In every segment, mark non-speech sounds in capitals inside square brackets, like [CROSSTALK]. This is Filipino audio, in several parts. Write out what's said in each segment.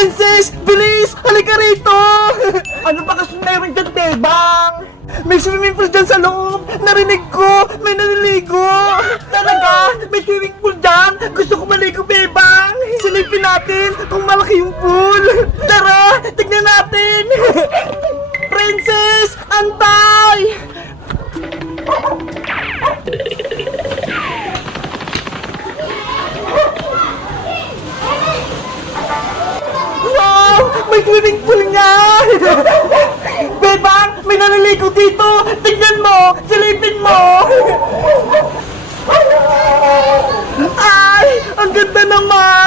Princess! Bilis! Halika rito! [LAUGHS] ano ba kasi meron dyan, Bebang? May swimming pool dyan sa loob! Narinig ko! May naliligo! Talaga? May swimming pool dyan? Gusto ko maligo, Bebang! Silipin natin kung malaki yung pool! [LAUGHS] Tara! Tignan natin! [LAUGHS] Princess! Antay! Swimming pool nga! Bebang! [LAUGHS] May naliligo dito! Tignan mo! Silipin mo! Ay! Ang ganda naman!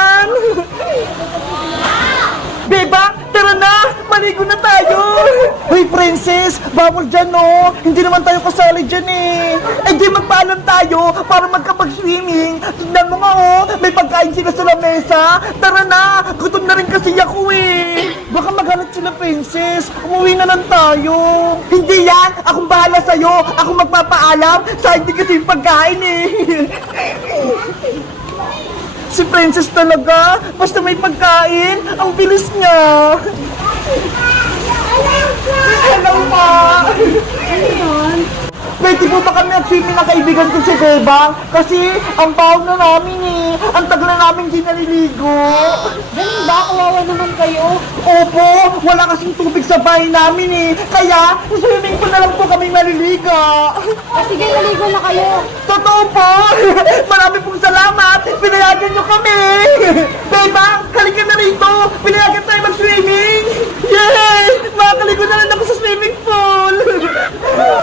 Maligo na tayo! Hoy, princess! Bawal dyan, no? Hindi naman tayo kasali dyan, eh! Eh, di magpaalam tayo para magkapag-swimming! Tignan mo nga, oh! May pagkain sila sa lamesa! Tara na! Gutom na rin kasi ako, eh! Baka magalit sila, princess! Umuwi na lang tayo! Hindi yan! Akong bahala sa'yo! Ako magpapaalam! Sa hindi kasi yung pagkain, eh! Si Princess talaga, basta may pagkain, ang bilis niya. Hello, ma! Pwede po ba kami mag-swimming na kaibigan ko si Bebang? Kasi ang baho na namin eh. Ang tagal na namin di naliligo. Ganun ba? Kawawa naman kayo. Opo, wala kasing tubig sa bahay namin eh. Kaya, sa swimming pool na lang po kami maliliga. O sige, naligo na kayo. Totoo po! [LAUGHS] Marami pong salamat! Pinayagan niyo kami! Bebang, halika na rito! Pinayagan tayo mag-swimming! Yay! Makakaligo na lang ako sa swimming pool!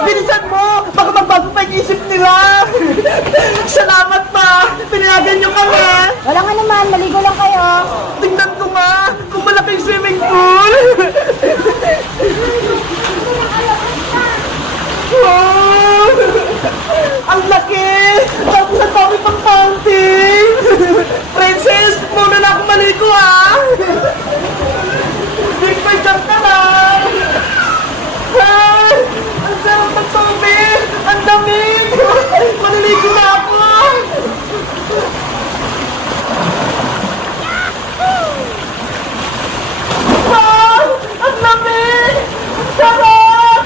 Bilisan mo! Baka magbago pa yung isip nila! Salamat pa! Pinayagan niyo kami! Wala nga naman, maligo lang kayo. Tingnan ko nga kung malaki yung swimming pool! Wow! Ang laki! Tapos ang dami pang fountain! Princess, muna na ako maligo ah! Big boy, jump ka na! Ay! Ang sarap ng tubig! Ang damig! Maliligo na ako! Wow! Ang lamig! Ang sarap!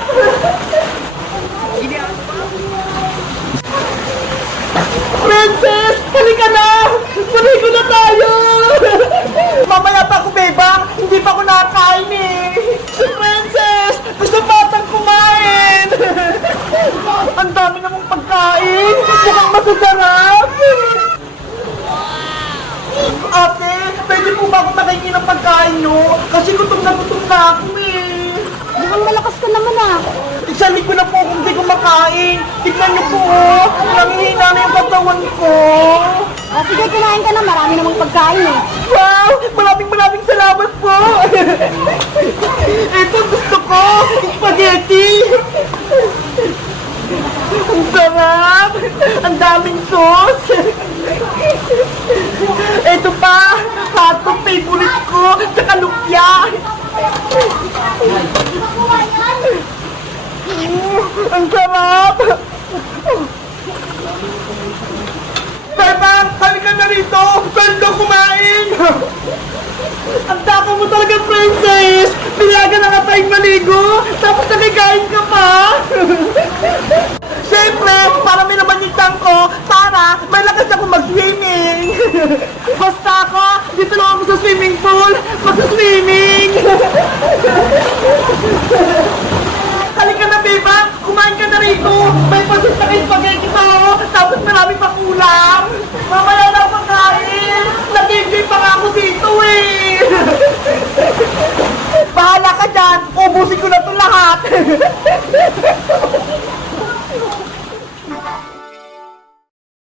Princess! Halika na! Maligo na tayo! Mamaya pa ako, bebang! Hindi pa ako nakakain eh! Princess! Gusto batang kumain! Ang dami namang pagkain! Mukhang masasarap! Ate, pwede po ba ako makingi ng pagkain nyo? Kasi gutom na gutom na ako eh! Mukhang malakas ka naman ah. Isang linggo na po kung hindi kumakain. Tignan niyo po, oh. Nangihina na yung katawan ko. O sige, kinain ka na. Marami namang pagkain eh. Wow! Maraming maraming salamat po. [LAUGHS] Ito gusto ko. Spaghetti. Ang sarap. Ang daming sauce. Ito pa. Hotdog favorite ko. Tsaka lumpia. Ang sarap. Bebang, halika na rito! Daw kumain! Ha ha ha!